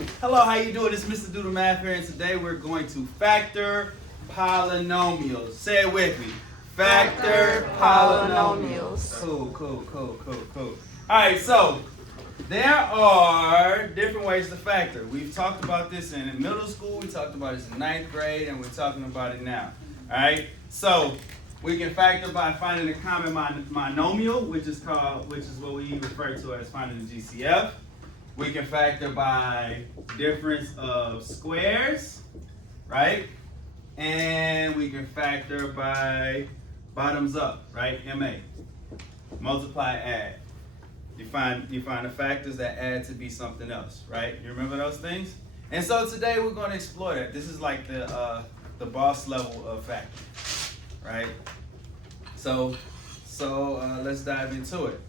Hello, how you doing? It's Mr. Do the Math here, and today we're going to factor polynomials. Say it with me. Factor polynomials. Cool. All right, so there are different ways to factor. We've talked about this in middle school, we talked about this in 9th grade, and we're talking about it now. All right, so we can factor by finding a common monomial, which is what we refer to as finding the GCF. We can factor by difference of squares, right? And we can factor by bottoms up, right? MA. Multiply, add. You find the factors that add to be something else, right? You remember those things? And so today we're going to explore that. This is like the boss level of factoring, right? So let's dive into it.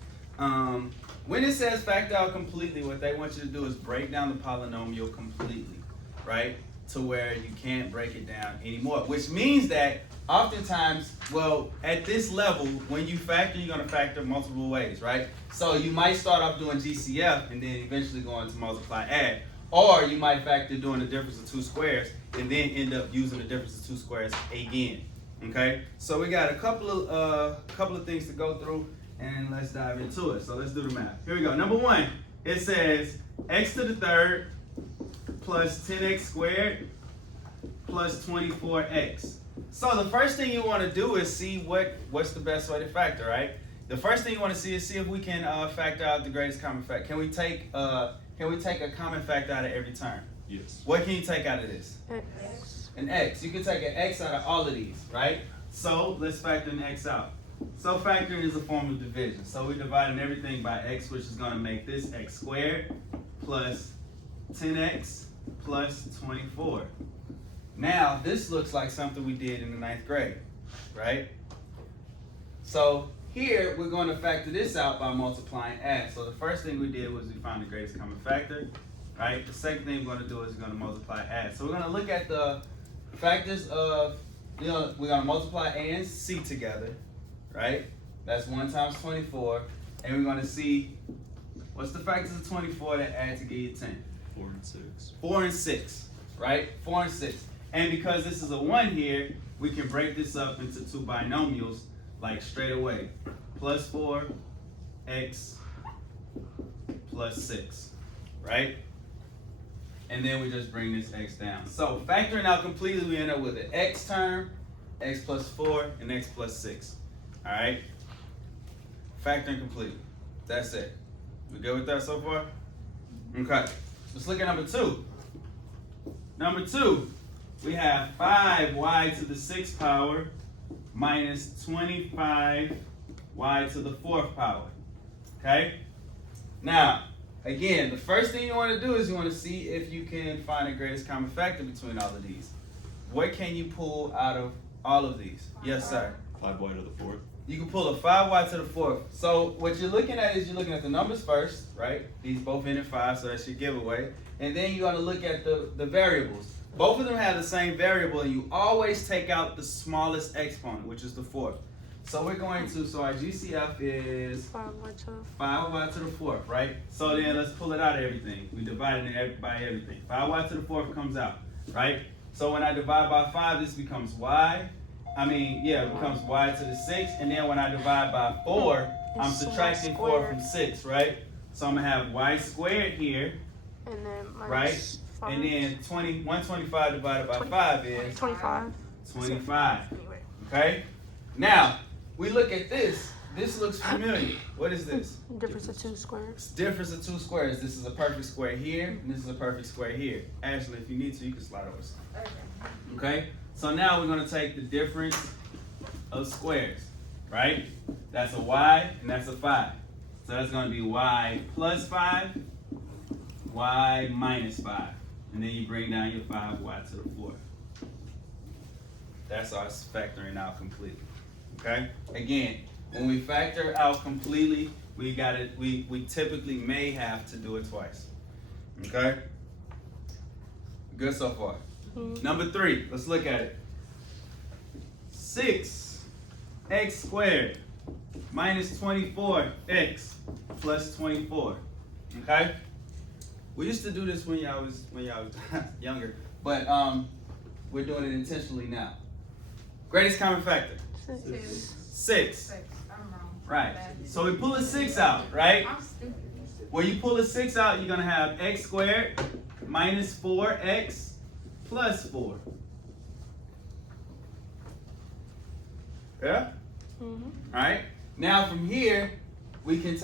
When it says factor out completely, what they want you to do is break down the polynomial completely, right? To where you can't break it down anymore, which means that oftentimes, well, at this level, when you factor, you're going to factor multiple ways, right? So you might start off doing GCF and then eventually go into multiply, add. Or you might factor doing the difference of two squares and then end up using the difference of two squares again, okay? So we got a couple of things to go through. And let's dive into it. So let's do the math. Here we go. Number one, it says x to the third plus 10x squared plus 24x. So the first thing you want to do is see what's the best way to factor, right? The first thing you want to see if we can factor out the greatest common factor. Can we take a common factor out of every term? Yes. What can you take out of this? X. An x. You can take an x out of all of these, right? So let's factor an x out. So factoring is a form of division. So we're dividing everything by x, which is going to make this x squared plus 10x plus 24. Now, this looks like something we did in the 9th grade, right? So here, we're going to factor this out by multiplying add. So the first thing we did was we found the greatest common factor, right? The second thing we're going to do is we're going to multiply add. So we're going to look at the factors of, we're going to multiply A and C together. Right? That's 1 times 24. And we're going to see what's the factors of 24 that add to give you 10? 4 and 6. 4 and 6. Right? 4 and 6. And because this is a 1 here, we can break this up into two binomials like straight away. Plus 4, x plus 6. Right? And then we just bring this x down. So factoring out completely, we end up with an x term, x plus 4, and x plus 6. All right, factoring complete. That's it. We good with that so far? Okay. Let's look at number 2. Number 2, we have 5y to the 6th power minus 25y to the 4th power. Okay. Now, again, the first thing you want to do is you want to see if you can find the greatest common factor between all of these. What can you pull out of all of these? Yes, sir. 5y to the 4th. You can pull a 5y to the 4th. So what you're looking at is you're looking at the numbers first, right? These both end in 5, so that's your giveaway. And then you got to look at the variables. Both of them have the same variable, and you always take out the smallest exponent, which is the 4th. So we're going to, so our GCF is 5y to the 4th, right? So then let's pull it out of everything. We divide it by everything. 5y to the 4th comes out, right? So when I divide by 5, this becomes it becomes y to the 6, and then when I divide by 4, I'm subtracting 4 from 6, right? So I'm going to have y squared here, And then right? 5. And then 125 divided by 5 is 25. 25, Anyway. okay? Now, we look at this. This looks familiar. What is this? Difference of 2 squares. It's difference of 2 squares. This is a perfect square here, and this is a perfect square here. Ashley, if you need to, you can slide over some. Okay? So now we're going to take the difference of squares, right? That's a y and that's a 5. So that's going to be y plus 5, y minus 5. And then you bring down your 5y to the 4th. That's our factoring out completely. Okay? Again, when we factor out completely, we typically may have to do it twice. Okay? Good so far. Number 3, let's look at it. 6x squared minus 24x plus 24. Okay? We used to do this when y'all was younger, but we're doing it intentionally now. Greatest common factor. 6. 6. I'm wrong. Right. So we pull a 6 out, right? I'm stupid. When you pull a 6 out, you're gonna have x squared minus 4x plus 4. Yeah? Mm-hmm. Alright? Now from here, we can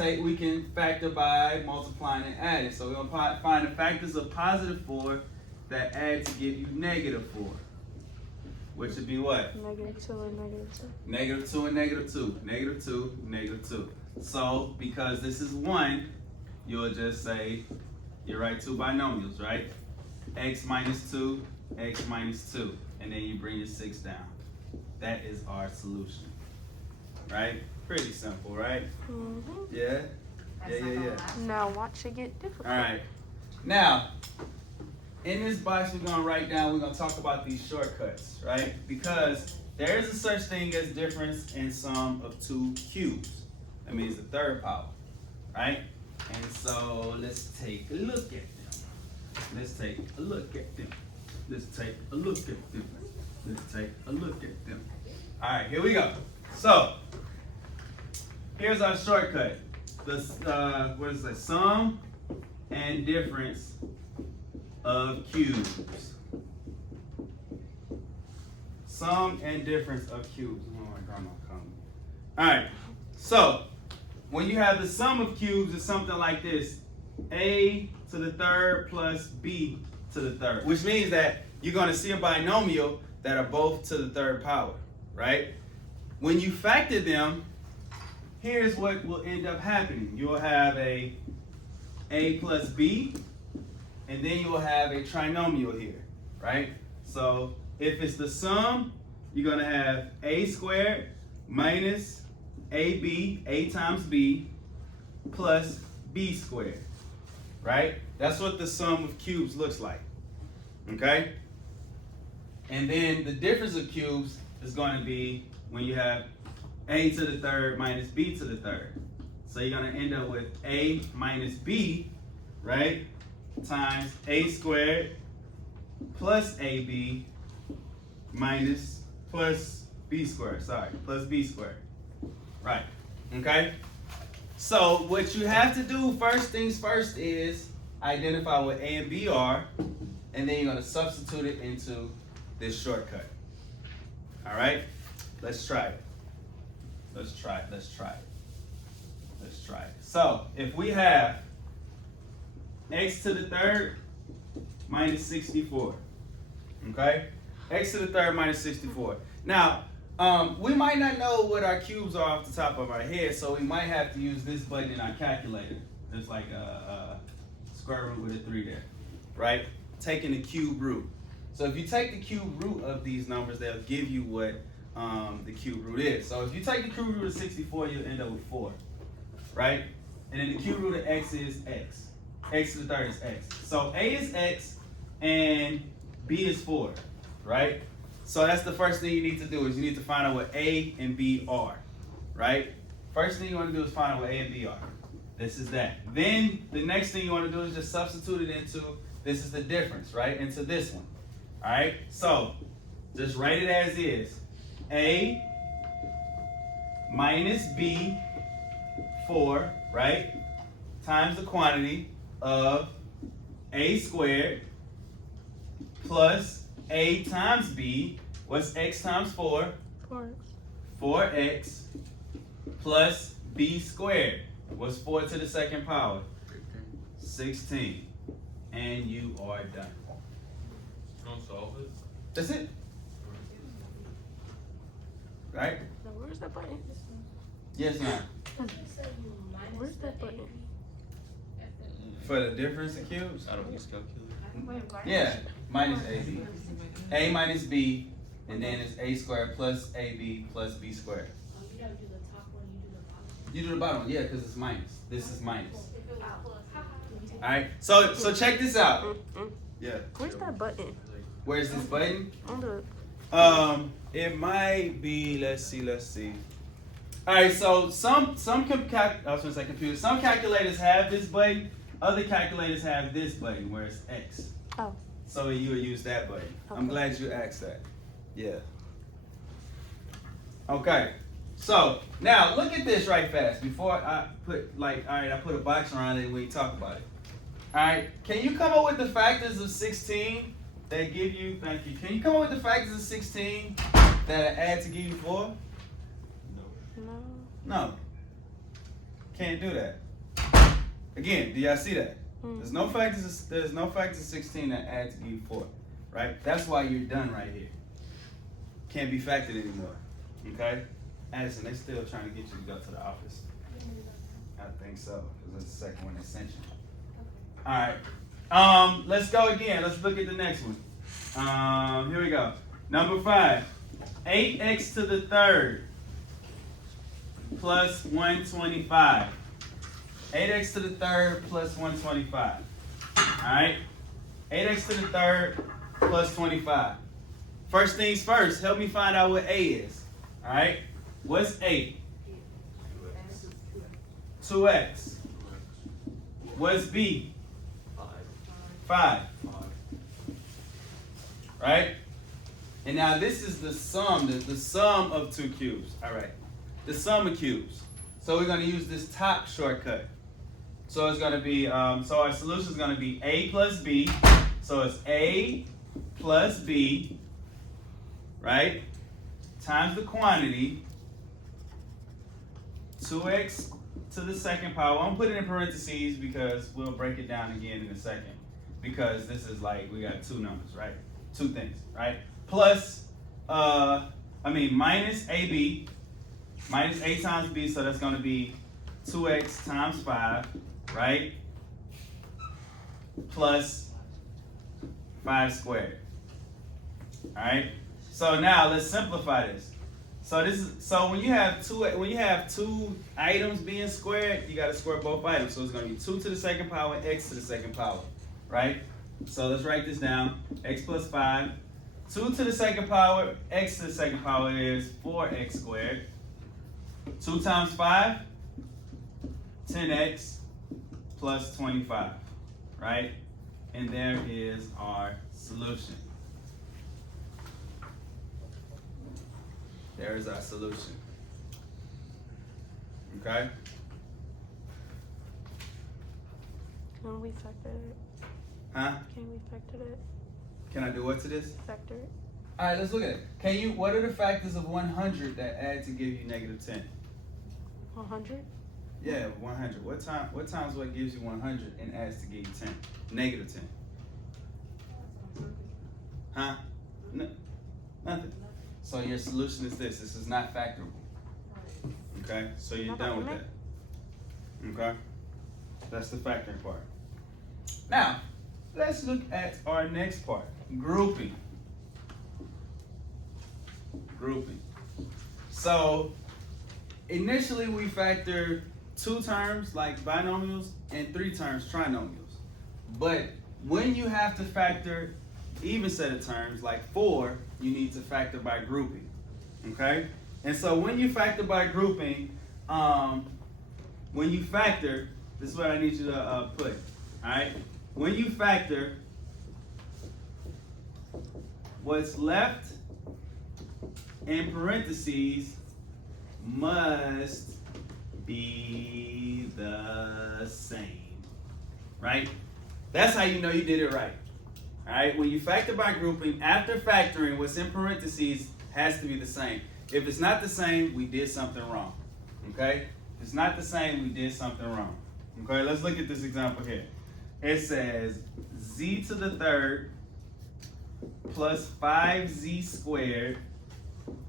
factor by multiplying and adding. So we're gonna find the factors of positive 4 that add to give you negative 4. Which would be what? -2 and -2. Negative 2 and negative 2. Negative 2, negative 2. So, because this is 1, you'll just say, you write two binomials, right? X minus 2, x minus 2. And then you bring your 6 down. That is our solution. Right? Pretty simple, right? Mm-hmm. Yeah? That's not gonna last. Now watch it get difficult. Alright. Now, in this box we're going to write down, we're going to talk about these shortcuts, right? Because there is a such thing as difference in sum of two cubes. That means the third power, right? And so let's take a look at them. Let's take a look at them. Let's take a look at them. Let's take a look at them. Alright, here we go. So, here's our shortcut. What is it? Sum and difference of cubes. Sum and difference of cubes. Oh, my grandma coming. Alright, so when you have the sum of cubes, it's something like this. A to the third plus B to the third. Which means that you're going to see a binomial that are both to the third power, right? When you factor them, here's what will end up happening. You'll have a plus B, and then you'll have a trinomial here, right? So if it's the sum, you're going to have a squared minus AB, A times B, plus B squared, right? That's what the sum of cubes looks like, okay? And then the difference of cubes is going to be when you have A to the third minus B to the third. So you're going to end up with A minus B, right? Times A squared plus AB minus plus B squared. Sorry, plus B squared. Right. Okay? So what you have to do, first things first, is identify what A and B are, and then you're going to substitute it into this shortcut. Alright? Let's try it. Let's try it. Let's try it. Let's try it. So if we have x to the third minus 64. Okay? X to the third minus 64. Now, we might not know what our cubes are off the top of our head, so we might have to use this button in our calculator. There's like a square root with a 3 there, right? Taking the cube root. So if you take the cube root of these numbers, they'll give you what the cube root is. So if you take the cube root of 64, you'll end up with 4, right? And then the cube root of x is x. X to the third is x. So A is x and B is 4, right? So that's the first thing you need to do is you need to find out what A and B are, right? First thing you want to do is find out what A and B are. This is that. Then the next thing you want to do is just substitute it into, this is the difference, right? Into this one, all right? So just write it as is. A minus B, 4, right? Times the quantity of A squared plus A times B. What's x times 4? 4x. 4x plus B squared. What's 4 to the second power? 16. And you are done. Don't solve it. That's it. Right? Now where's that button? Yes, ma'am. Where's that button? For the difference of cubes? I don't use calculator. Yeah, minus AB. A minus B, and then it's A squared plus AB plus B squared. You gotta do the top one, you do the bottom. You do the bottom one, yeah, because it's minus. This is minus. Alright, so check this out. Yeah. Where's that button? Where's this button? On the It might be, let's see. Alright, so some calculators have this button, Other calculators have this button where it's X. Oh. So you would use that button. I'm Okay. glad you asked that. Yeah. Okay. So now look at this right fast before I put I put a box around it and we talk about it. Alright, can you come up with the factors of 16 that give you, thank you. Can you come up with the factors of 16 that add to give you 4? No. No. Can't do that. Again, do y'all see that? There's no factors of 16 that add to give you 4. Right? That's why you're done right here. Can't be factored anymore. Okay? Addison, they still trying to get you to go to the office. I think so, because it's the second one they sent you. Alright. Let's go again. Let's look at the next one. Here we go. Number 5. 8x to the third plus 125. 8x to the third plus 125. Alright? 8x to the third plus 25. First things first, help me find out what a is. Alright? What's 8? 2x. What's b? 5. Right? And now this is the sum, the sum of two cubes. Alright. The sum of cubes. So we're going to use this top shortcut. So it's going to be, so our solution is going to be a plus b. So it's a plus b, right? Times the quantity, 2x to the second power. I'm putting it in parentheses because we'll break it down again in a second. Because this is like, we got two numbers, right? Two things, right? Plus, minus ab, minus a times b, so that's going to be 2x times 5, right? Plus 5 squared. All right? So now let's simplify this. So when you have two items being squared, you got to square both items. So it's going to be 2 to the second power and x to the second power, right? So let's write this down. X plus 5. 2 to the second power, x to the second power is 4x squared. 2 times 5, 10x plus 25, right? And there is our solution. There is our solution. Okay? Can we factor it? Huh? Can we factor it? Can I do what to this? Factor it. All right, let's look at it. What are the factors of 100 that add to give you negative 10? 100? Yeah, 100. What times what gives you 100 and adds to give you 10? Negative 10. Huh? Nothing. So your solution is this. This is not factorable. Okay? So you're done with that. Okay? That's the factoring part. Now, let's look at our next part. Grouping. So, initially we factor 2 terms like binomials and 3 terms trinomials. But when you have to factor even set of terms like 4, you need to factor by grouping. Okay? And so when you factor by grouping, this is what I need you to put. Alright? When you factor, what's left in parentheses must be the same. Right? That's how you know you did it right. Alright? When you factor by grouping, after factoring, what's in parentheses has to be the same. If it's not the same, we did something wrong. Okay? If it's not the same, we did something wrong. Okay, let's look at this example here. It says z to the third plus 5z squared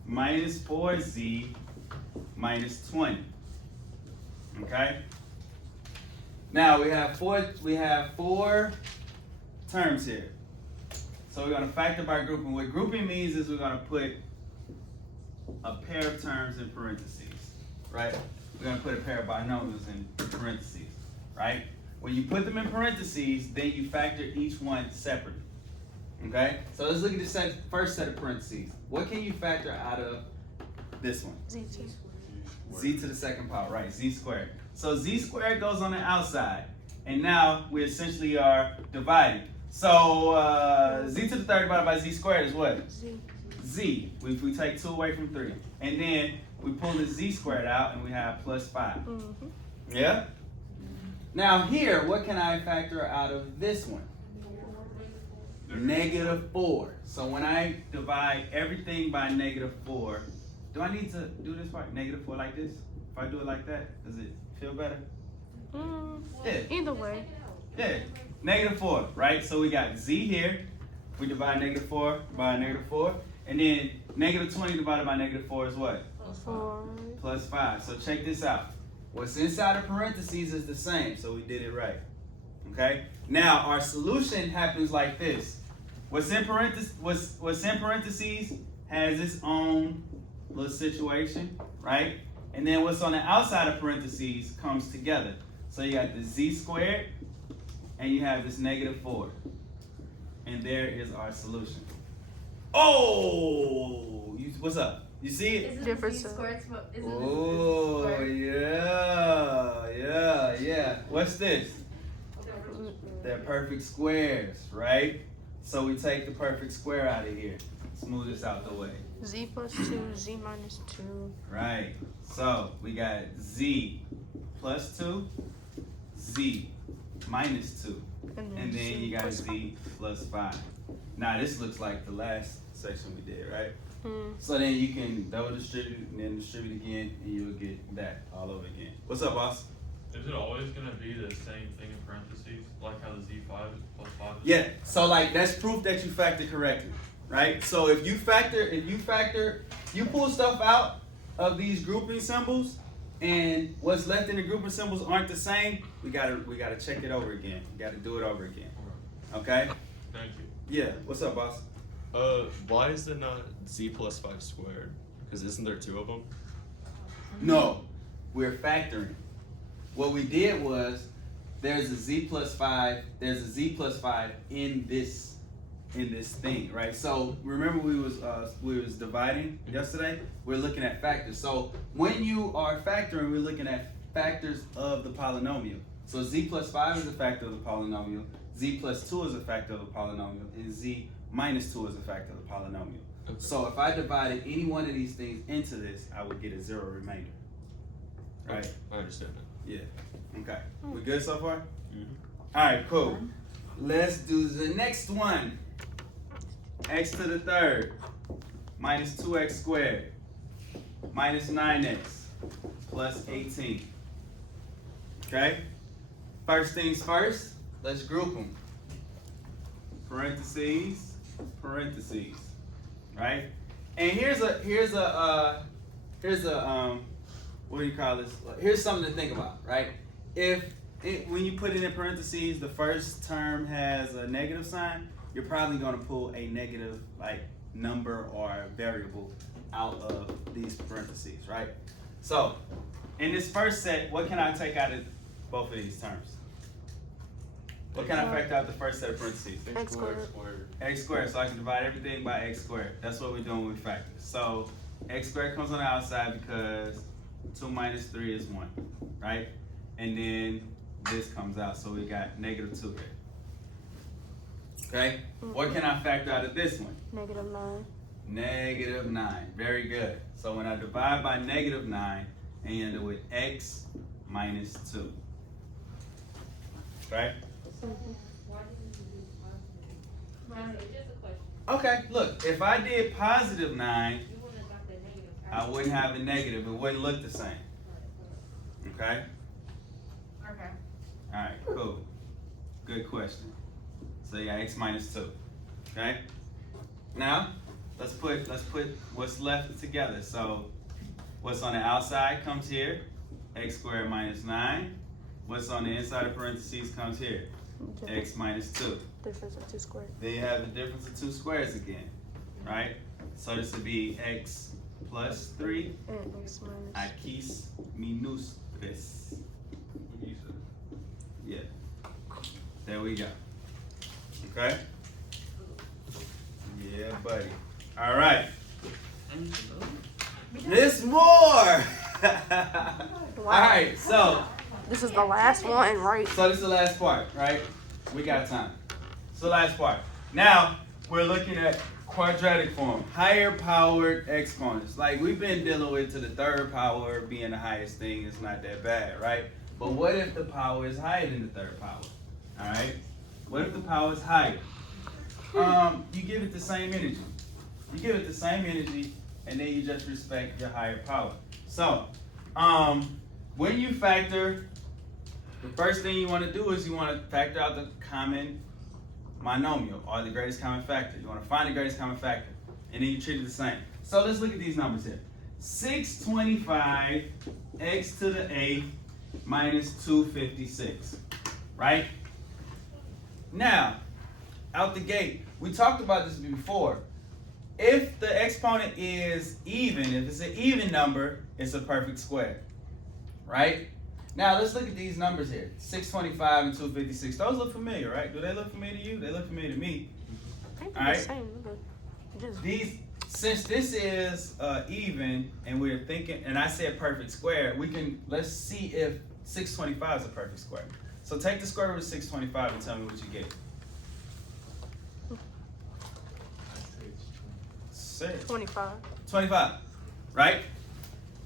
minus 4z minus 20. Okay? Now we have four terms here. So we're going to factor by grouping. What grouping means is we're going to put a pair of terms in parentheses, right? We're going to put a pair of binomials in parentheses, right? When you put them in parentheses, then you factor each one separately. Okay? So let's look at the first set of parentheses. What can you factor out of this one? Z2. Z to the second power, right? Z squared. So Z squared goes on the outside. And now we essentially are dividing. So z to the third divided by z squared is what? Z. Z. We take 2 away from 3. And then we pull the z squared out and we have plus 5. Mm-hmm. Yeah? Now here, what can I factor out of this one? -4. So when I divide everything by -4, do I need to do this part? -4 like this? If I do it like that, does it feel better? Yeah. Either way. Yeah. -4, right? So we got z here. We divide -4 by -4. And then -20 divided by -4 is what? 4. Plus 5. So check this out. What's inside of parentheses is the same, so we did it right. Okay? Now our solution happens like this. What's in parentheses has its own little situation, right? And then what's on the outside of parentheses comes together. So you got the z squared, and you have this -4. And there is our solution. Oh! What's up? You see it? Isn't Difference. Z squared squ- isn't Oh, this yeah. What's this? They're perfect squares, right? So we take the perfect square out of here. Smooth this out the way. Z plus 2, Z minus 2. Right. So we got Z plus 2, Z minus 2. And then you got plus Z plus 5. Now this looks like the last section we did, right? Mm. So then you can double distribute and then distribute again, and you'll get that all over again. What's up, boss? Is it always gonna be the same thing in parentheses, like how the Z5 is plus 5 is? Yeah, so like that's proof that you factored correctly, right? So if you pull stuff out of these grouping symbols and what's left in the grouping symbols aren't the same, we gotta check it over again. We gotta do it over again. Okay? Thank you. Yeah, what's up, boss? Why is it not z plus 5 squared? Because isn't there 2 of them? No, we're factoring. What we did was there's a z plus 5 in this thing, right? So remember we was dividing yesterday? We're looking at factors. So when you are factoring, we're looking at factors of the polynomial. So z plus 5 is a factor of the polynomial, z plus 2 is a factor of the polynomial, and z minus 2 is a factor of the polynomial. Okay. So if I divided any one of these things into this, I would get a 0 remainder. Right? Okay, I understand that. Yeah. Okay. We good so far? Mm-hmm. All right, cool. Let's do the next one. X to the third minus 2x squared minus 9x plus 18. Okay? First things first, let's group them. Parentheses, right? And here's a what do you call this? Here's something to think about, right? When you put it in parentheses, the first term has a negative sign, you're probably going to pull a negative like number or variable out of these parentheses, right? So in this first set, what can I take out of both of these terms? What can I factor out the first set of parentheses? X squared. X squared, so I can divide everything by x squared. That's what we're doing with factors. So x squared comes on the outside because 2 minus 3 is 1, right? And then this comes out, so we got -2 here. Okay? What can I factor out of this one? -9. -9. Very good. So when I divide by -9, I end up with x minus 2. Right? Why didn't you do positive? Just a question. Okay, look, if I did +9, You wouldn't have got the negative. I wouldn't have a negative. It wouldn't look the same. Okay? Okay. All right, cool. Good question. So you got x minus 2. Okay? Now, let's put what's left together. So what's on the outside comes here, x squared minus 9. What's on the inside of parentheses comes here, x minus 2. Difference of 2 squared. Then you have the difference of 2 squares again, right? So this would be x plus 3, And x minus. aquí minus 3. What you said? Yeah. There we go. Okay? Yeah, buddy. All right. There's more! All right, so This is the last one, right? So this is the last part, right? We got time. It's the last part. Now we're looking at quadratic form, higher powered exponents. Like we've been dealing with to the third power being the highest thing. It's not that bad, right? But what if the power is higher than the third power? All right. What if the power is higher? You give it the same energy. You give it the same energy, and then you just respect your higher power. So, when you factor, the first thing you want to do is you want to factor out the common monomial, or the greatest common factor. You want to find the greatest common factor, and then you treat it the same. So let's look at these numbers here. 625 x to the 8th minus 256, right? Now, out the gate, we talked about this before. If the exponent is even, if it's an even number, it's a perfect square, right? Now, let's look at these numbers here. 625 and 256. Those look familiar, right? Do they look familiar to you? They look familiar to me. I think All they're right. the same, but just Since this is even, and we're thinking, and I said perfect square, let's see if 625 is a perfect square. So take the square root of 625 and tell me what you get. Say it. 25. 25, right?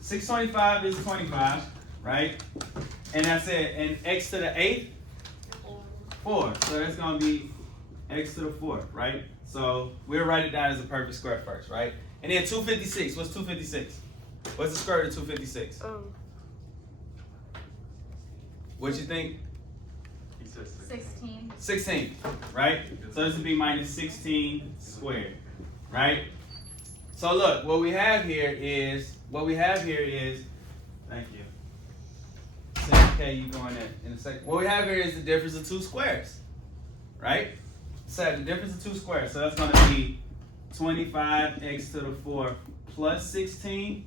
625 is 25, right? And I said, and x to the 8th, 4. So that's going to be x to the 4th, right? So we'll write it down as a perfect square first, right? And then 256, what's 256? What's the square root of 256? What you think? He says 16. 16, right? So this would be minus 16 squared, right? So look, what we have here is, thank you. Okay, you going in a second. What we have here is the difference of two squares, right? So the difference of two squares. So that's going to be 25x to the 4th plus 16,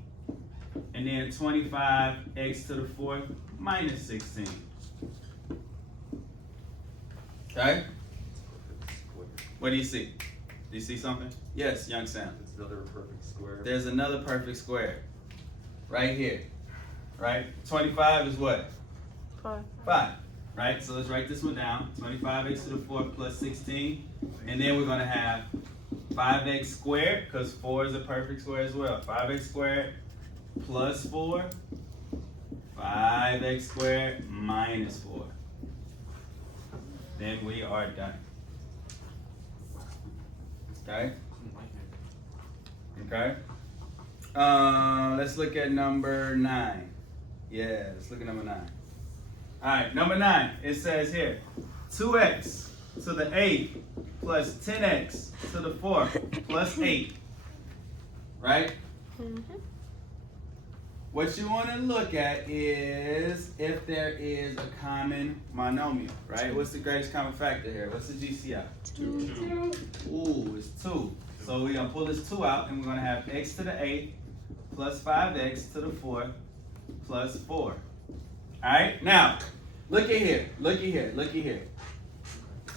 and then 25x to the 4th minus 16. Okay? What do you see? Do you see something? Yes, young Sam. It's another perfect square. There's another perfect square right here, right? 25 is what? 5. 5, right? So let's write this one down. 25x to the 4th plus 16. And then we're going to have 5x squared, because 4 is a perfect square as well. 5x squared plus 4. 5x squared minus 4. Then we are done. Okay? Okay? Let's look at number 9. Yeah, let's look at number 9. All right, number 9. It says here, 2x to the 8th plus 10x to the 4th plus 8. Right? Mm-hmm. What you want to look at is if there is a common monomial, right? What's the greatest common factor here? What's the GCI? 2. Ooh, it's 2. So we're going to pull this 2 out, and we're going to have x to the 8th plus 5x to the 4th plus 4. All right? Now, look at here. Look at here. Look at here.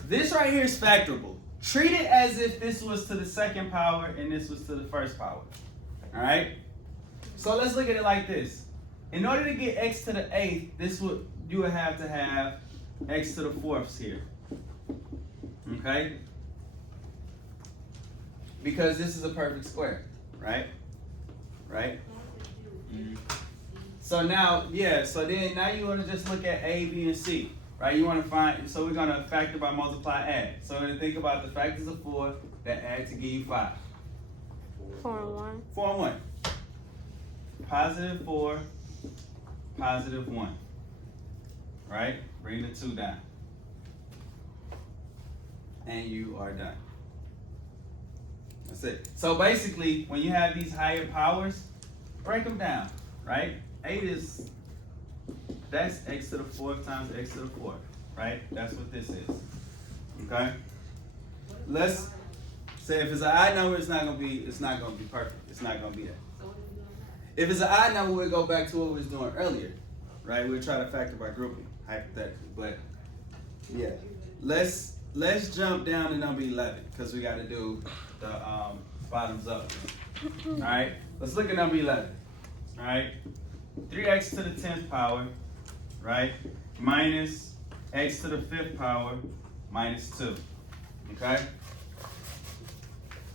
This right here is factorable. Treat it as if this was to the second power and this was to the first power. All right? So let's look at it like this. In order to get x to the 8th, you would have to have x to the 4ths here. Okay? Because this is a perfect square, right? Right? So now, yeah, so then now you want to just look at A, B, and C, right? You want to find, so we're going to factor by multiply, add. So then think about the factors of 4 that add to give you 5. 4 and 1. 4 and 1. Positive 4, positive 1. Right? Bring the 2 down. And you are done. That's it. So basically, when you have these higher powers, break them down, right? 8 is, that's x to the 4th times x to the 4th, right? That's what this is. Okay? Let's say if it's an odd number, it's not gonna be perfect. It's not gonna be that. If it's an odd number, we'll go back to what we was doing earlier, right? We'll try to factor by grouping, hypothetically. But yeah, let's jump down to number 11 because we got to do the bottoms up. All right, let's look at number 11. All right, 3x to the 10th power right? Minus x to the 5th power minus 2. Okay?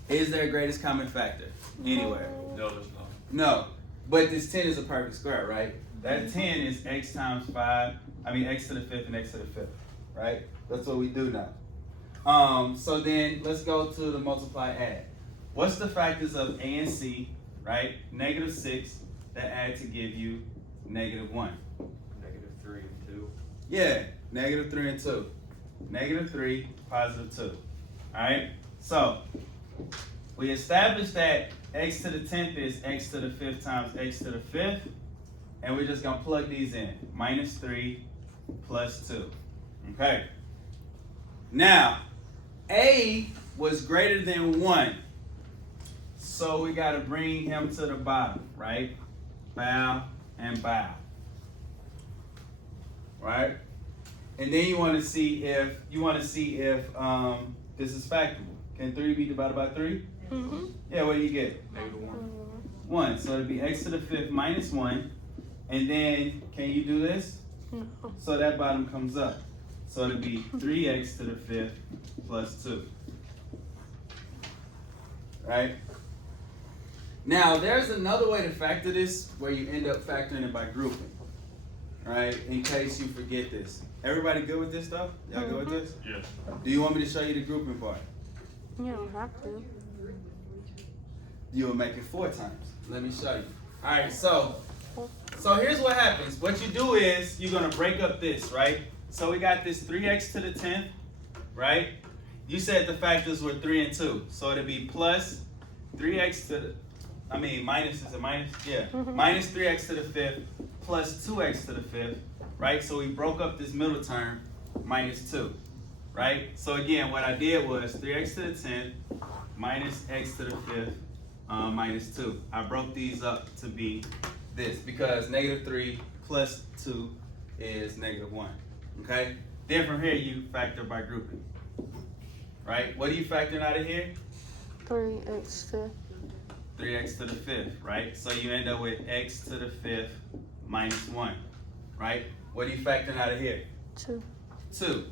Is there a greatest common factor anywhere? No, there's not. No. But this 10 is a perfect square, right? That 10 is x times 5. X to the 5th and x to the 5th, right? That's what we do now. So then let's go to the multiply add. What's the factors of a and c, right? -6 that add to give you -1. -3 and 2. Yeah, -3 and 2. -3, +2. Alright? So we established that x to the 10th is x to the 5th times x to the 5th. And we're just gonna plug these in. -3 + 2. Okay. Now, a was greater than 1. So we gotta bring him to the bottom, right? Bow and bow. Right? And then you wanna see if this is factorable. Can 3 be divided by 3? Mm-hmm. Yeah, what do you get? -1. 1. So it'd be x to the 5th minus 1. And then, can you do this? No. So that bottom comes up. So it'd be 3x to the 5th plus 2. Right? Now, there's another way to factor this where you end up factoring it by grouping. Right? In case you forget this. Everybody good with this stuff? Y'all good with this? Yes. Do you want me to show you the grouping part? You don't have to. You will make it 4 times. Let me show you. Alright, so here's what happens. What you do is you're gonna break up this, right? So we got this 3x to the 10th, right? You said the factors were 3 and 2. So it'll be plus 3x to the, minus, is it minus? Yeah. Minus 3x to the 5th plus 2x to the 5th, right? So we broke up this middle term, minus 2, right? So again, what I did was 3x to the 10th minus x to the 5th minus 2. I broke these up to be this because -3 plus 2 is -1. Okay? Then from here you factor by grouping. Right? What are you factoring out of here? 3x to 3x to the 5th, right? So you end up with x to the 5th minus 1. Right? What are you factoring out of here? 2. 2.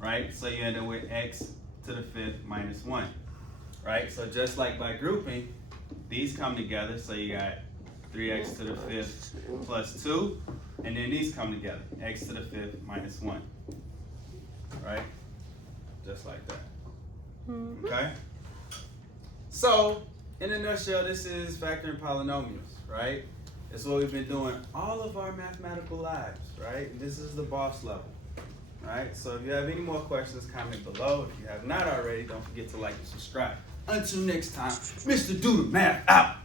Right? So you end up with x to the 5th minus 1. Right? So just like by grouping, these come together. So you got 3x to the 5th plus 2. And then these come together. X to the 5th minus 1. Right? Just like that. Mm-hmm. Okay? So, in a nutshell, this is factoring polynomials, right? It's what we've been doing all of our mathematical lives, right? And this is the boss level, right? So if you have any more questions, comment below. If you have not already, don't forget to like and subscribe. Until next time, Mr. Do the Math out.